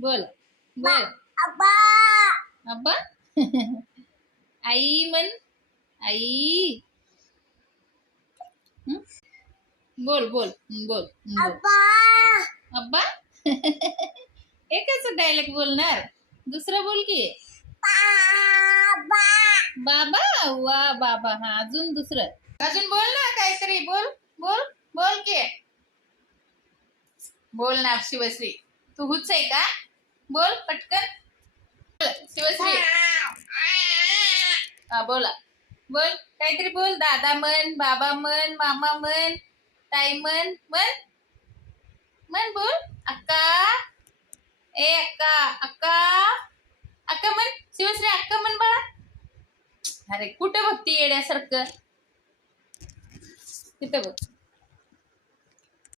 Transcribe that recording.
बोल बोल. अब्बा. अब्बा. आई म्हण. आई. हं? बोल बोल बोल बोल. अब्बा. अब्बा. एकच डायलॉग बोलणार, दुसरं बोल की. बाबा. बाबा. वा बाबा. हा अजून दुसरं, अजून बोल ना काहीतरी. बोल बोल बोल की. बोल ना शिवश्री, तू हुच आहे का? बोल पटकन. शिवश्री. हा बोला. बोल काहीतरी बोल. दादा म्हण, बाबा म्हण, मामा म्हण, ताई म्हण. म्हण म्हण. बोल. अक्का. ए अक्का. अक्का. अक्का म्हण. शिवश्री अक्का म्हण बाळा. अरे कुठं बघती येड्यासारखं, तिथं बघ.